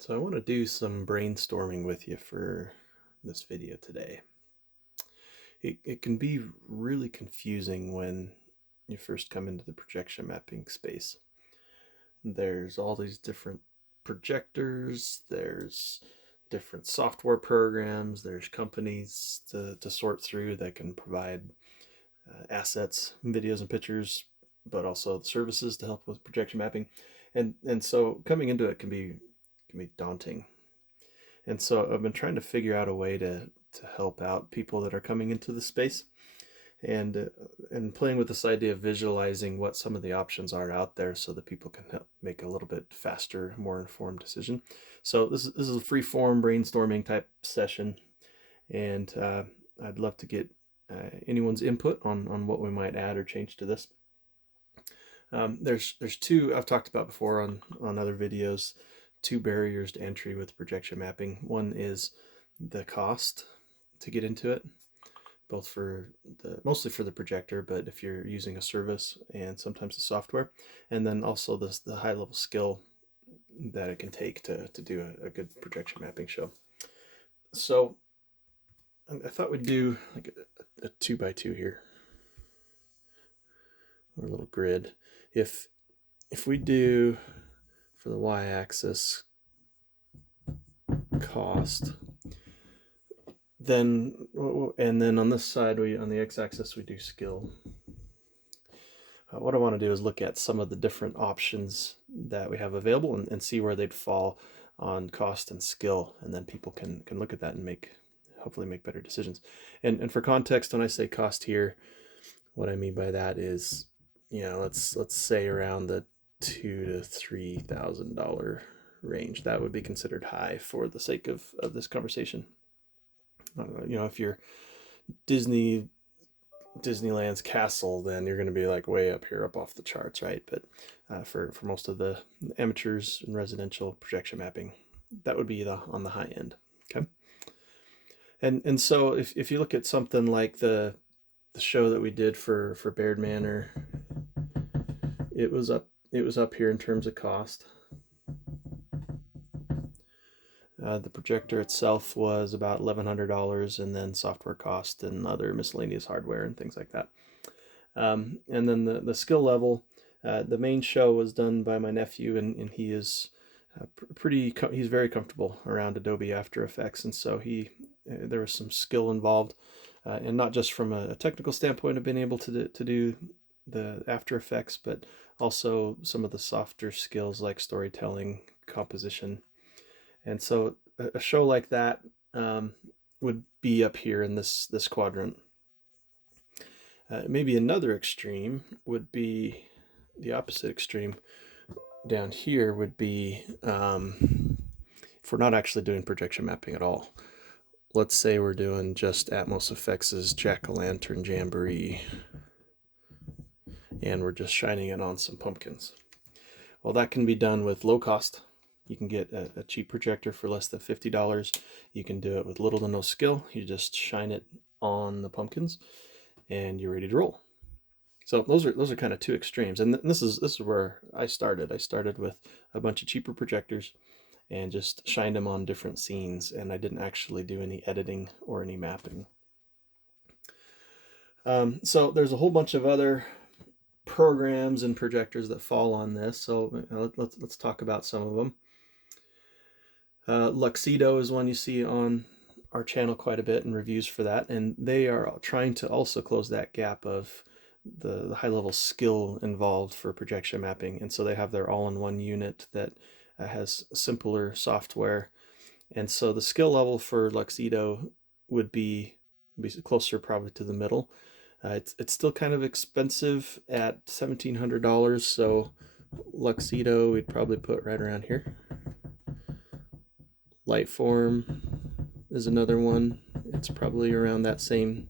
So I want to do some brainstorming with you for this video today. It can be really confusing when you first come into the projection mapping space. There's all these different projectors, there's different software programs, there's companies to sort through that can provide assets, videos, and pictures, but also services to help with projection mapping. And so coming into it can be daunting. And so I've been trying to figure out a way to help out people that are coming into the space, and playing with this idea of visualizing what some of the options are out there so that people can help make a little bit faster, more informed decision. So this is a free form brainstorming type session, and I'd love to get anyone's input on what we might add or change to this. There's two I've talked about before on other videos. Two barriers to entry with projection mapping. One is the cost to get into it, both for mostly for the projector, but if you're using a service and sometimes the software, and then also the high level skill that it can take to do a good projection mapping show. So I thought we'd do like a 2x2 here, or a little grid. If we do for the y-axis cost, then and then on this side, on the x-axis we do skill. What I want to do is look at some of the different options that we have available, and see where they'd fall on cost and skill, and then people can look at that and hopefully make better decisions. And for context, when I say cost here, what I mean by that is, let's say around the $2,000 to $3,000 range. That would be considered high for the sake of this conversation. If you're Disneyland's castle, then you're going to be like way up here, up off the charts, right? But for most of the amateurs and residential projection mapping, that would be on the high end. Okay. And so if you look at something like the show that we did for Baird Manor, it was up here in terms of cost. The projector itself was about $1,100, and then software cost and other miscellaneous hardware and things like that. And then the skill level, the main show was done by my nephew, and he is he's very comfortable around Adobe After Effects, and so there was some skill involved, and not just from a technical standpoint of being able to do the After Effects, but also some of the softer skills like storytelling, composition. And so a show like that would be up here in this quadrant. Maybe another extreme would be the opposite extreme. Down here would be if we're not actually doing projection mapping at all. Let's say we're doing just Atmos Effects' Jack-o'-lantern Jamboree, and we're just shining it on some pumpkins. Well, that can be done with low cost. You can get a cheap projector for less than $50. You can do it with little to no skill. You just shine it on the pumpkins, and you're ready to roll. So those are kind of two extremes, and this is where I started. I started with a bunch of cheaper projectors and just shined them on different scenes, and I didn't actually do any editing or any mapping. So there's a whole bunch of other programs and projectors that fall on this. So let's talk about some of them. Luxido is one you see on our channel quite a bit, and reviews for that, and they are trying to also close that gap of the high level skill involved for projection mapping. And so they have their all-in-one unit that has simpler software, and so the skill level for Luxido would be closer probably to the middle. It's still kind of expensive at $1,700, so Luxido we'd probably put right around here. Lightform is another one. It's probably around that same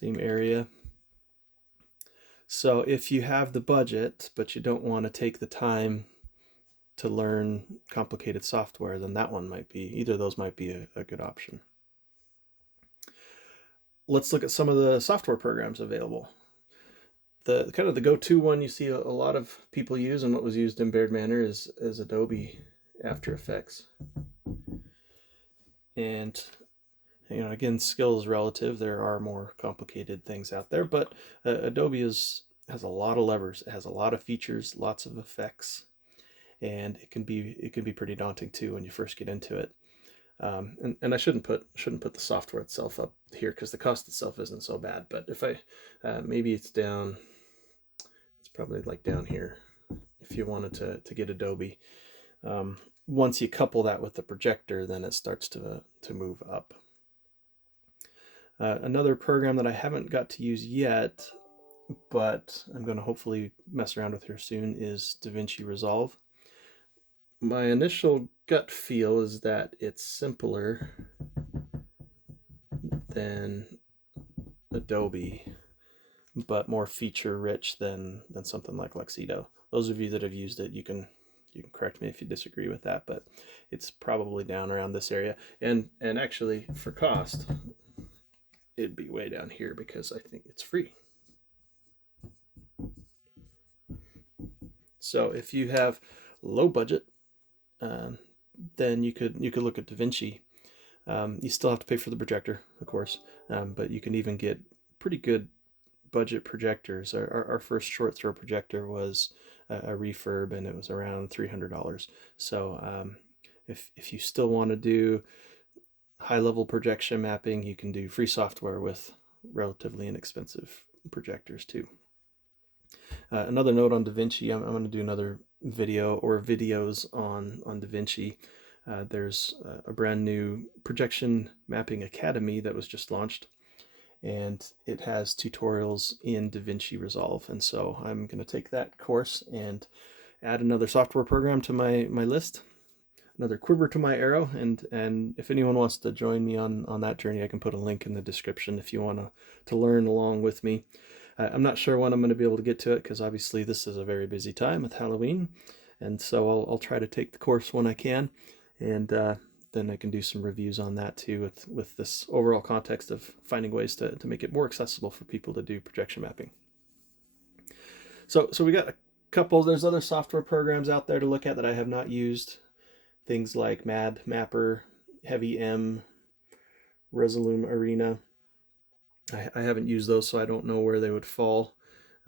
area. So if you have the budget, but you don't want to take the time to learn complicated software, then either of those might be a good option. Let's look at some of the software programs available. The kind of the go-to one you see a lot of people use, and what was used in Baird Manor, is Adobe After Effects. And again, skill is relative. There are more complicated things out there, but Adobe has a lot of levers. It has a lot of features, lots of effects, and it can be pretty daunting too when you first get into it. And I shouldn't put the software itself up here because the cost itself isn't so bad. But if I maybe it's down, it's probably like down here. If you wanted to get Adobe, once you couple that with the projector, then it starts to move up. Another program that I haven't got to use yet, but I'm going to hopefully mess around with here soon, is DaVinci Resolve. My initial gut feel is that it's simpler than Adobe, but more feature rich than something like Luxedo. Those of you that have used it, you can correct me if you disagree with that, but it's probably down around this area. And actually, for cost, it'd be way down here because I think it's free. So if you have low budget, then you could look at DaVinci. You still have to pay for the projector, of course, but you can even get pretty good budget projectors. Our first short throw projector was a refurb, and it was around $300. So if you still want to do high level projection mapping, you can do free software with relatively inexpensive projectors too. Another note on DaVinci, I'm going to do another video or videos on DaVinci. There's a brand new projection mapping academy that was just launched, and it has tutorials in DaVinci Resolve. And so I'm going to take that course and add another software program to my list, another quiver to my arrow. And if anyone wants to join me on that journey, I can put a link in the description if you want to learn along with me. I'm not sure when I'm going to be able to get to it because obviously this is a very busy time with Halloween, and so I'll try to take the course when I can, and then I can do some reviews on that too with this overall context of finding ways to make it more accessible for people to do projection mapping. So we got a couple. There's other software programs out there to look at that I have not used. Things like Mad Mapper, Heavy M, Resolume Arena. I haven't used those, so I don't know where they would fall.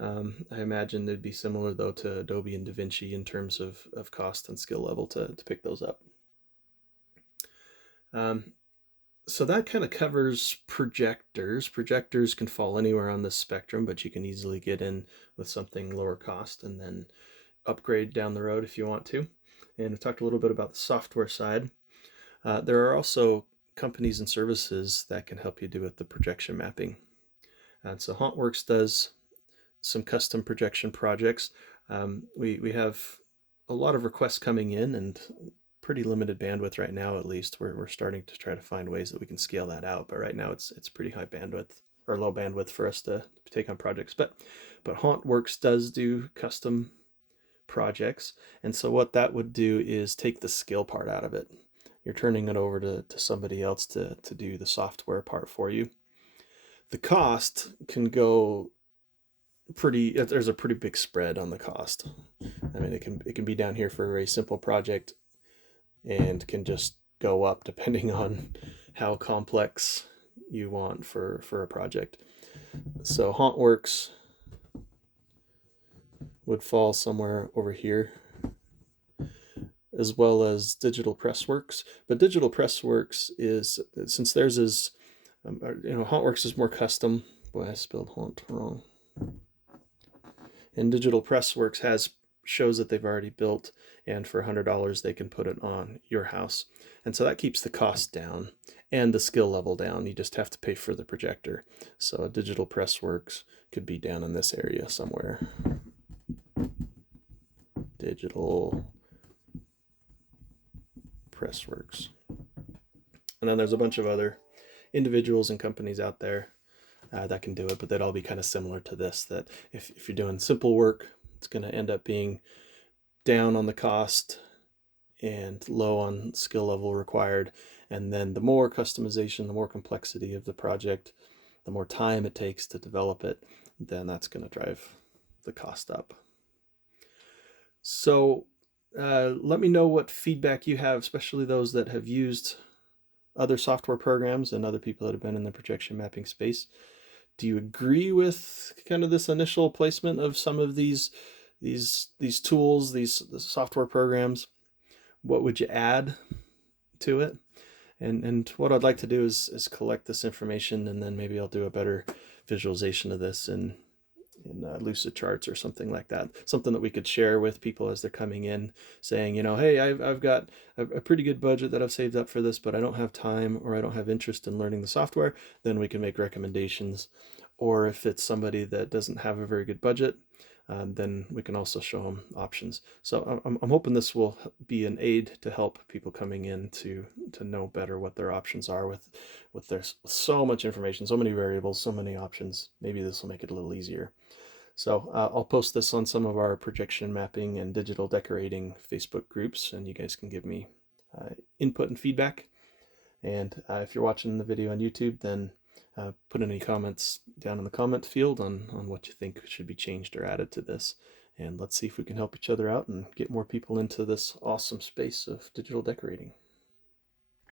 I imagine they'd be similar, though, to Adobe and DaVinci in terms of cost and skill level to pick those up. So that kind of covers projectors. Projectors can fall anywhere on this spectrum, but you can easily get in with something lower cost and then upgrade down the road if you want to. And we talked a little bit about the software side. There are also companies and services that can help you do with the projection mapping. And so HauntWorks does some custom projection projects. We have a lot of requests coming in and pretty limited bandwidth right now. At least we're starting to try to find ways that we can scale that out, but right now it's pretty high bandwidth or low bandwidth for us to take on projects. But HauntWorks does do custom projects, and so what that would do is take the skill part out of it. You're turning it over to somebody else to do the software part for you. The cost can go there's a pretty big spread on the cost. I mean, it can be down here for a very simple project and can just go up depending on how complex you want for a project. So HauntWorks would fall somewhere over here, as well as Digital Pressworks. But Digital Pressworks is, since theirs is, HauntWorks is more custom. Boy, I spelled haunt wrong. And Digital Pressworks shows that they've already built, and for $100 they can put it on your house. And so that keeps the cost down and the skill level down. You just have to pay for the projector. So Digital Pressworks could be down in this area somewhere. Digital Pressworks. And then there's a bunch of other individuals and companies out there that can do it, but they'd all be kind of similar to this, that if you're doing simple work, it's going to end up being down on the cost and low on skill level required. And then the more customization, the more complexity of the project, the more time it takes to develop it, then that's going to drive the cost up. So Let me know what feedback you have, especially those that have used other software programs and other people that have been in the projection mapping space. Do you agree with kind of this initial placement of some of these tools, these software programs? What would you add to it? And what I'd like to do is collect this information, and then maybe I'll do a better visualization of this in Lucidcharts or something like that. Something that we could share with people as they're coming in, saying, hey, I've got a pretty good budget that I've saved up for this, but I don't have time or I don't have interest in learning the software. Then we can make recommendations. Or if it's somebody that doesn't have a very good budget, then we can also show them options. So I'm hoping this will be an aid to help people coming in to know better what their options are with there's so much information, so many variables, so many options. Maybe this will make it a little easier. So I'll post this on some of our projection mapping and digital decorating Facebook groups, and you guys can give me input and feedback. And if you're watching the video on YouTube, then put any comments down in the comment field on what you think should be changed or added to this. And let's see if we can help each other out and get more people into this awesome space of digital decorating.